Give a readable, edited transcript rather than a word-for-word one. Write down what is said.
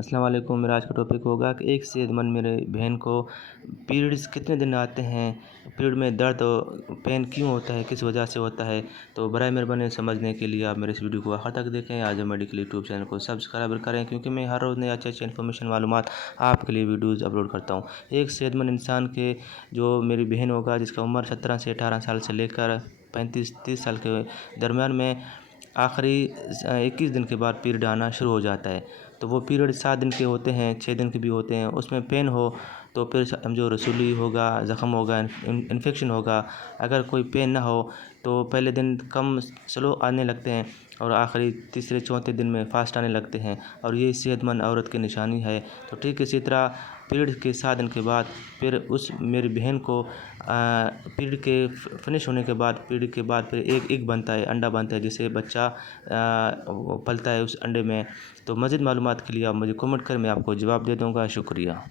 अस्सलाम वालेकुम। मेरा आज का टॉपिक होगा कि एक सेहतमंद मेरे बहन को पीरियड्स कितने दिन आते हैं, पीरियड में दर्द और पेन क्यों होता है, किस वजह से होता है। तो बराए मेहरबानी समझने के लिए आप मेरे इस वीडियो को आखिर तक देखें। आज मेडिकल यूट्यूब चैनल को सब्सक्राइब करें, क्योंकि मैं हर रोज़ नई अच्छी इन्फॉर्मेशन मालूमात आपके लिए वीडियोज़ अपलोड करता हूँ। एक सेहतमंद इंसान के जो मेरी बहन होगा, जिसका उम्र 17 से 18 साल से लेकर 35-30 साल के दरमियान में आखिरी 21 दिन के बाद पीरियड आना शुरू हो जाता है। तो वो पीरियड 7 दिन के होते हैं, 6 दिन के भी होते हैं। उसमें पेन हो तो फिर समझो रसूली होगा, ज़ख़म होगा, इन्फेक्शन होगा। अगर कोई पेन ना हो तो पहले दिन कम स्लो आने लगते हैं और आखिरी तीसरे चौथे दिन में फ़ास्ट आने लगते हैं, और ये सेहतमंद औरत की निशानी है। तो ठीक इसी तरह पीरियड के 7 दिन के बाद फिर उस मेरी बहन को पीरियड के फिनिश होने के बाद, पीरियड के बाद फिर एक एग बनता है, अंडा बनता है, जिससे बच्चा पलता है उस अंडे में। तो मज़ीद मालूमात के लिए आप मुझे कमेंट करें, मैं आपको जवाब दे दूँगा। शुक्रिया।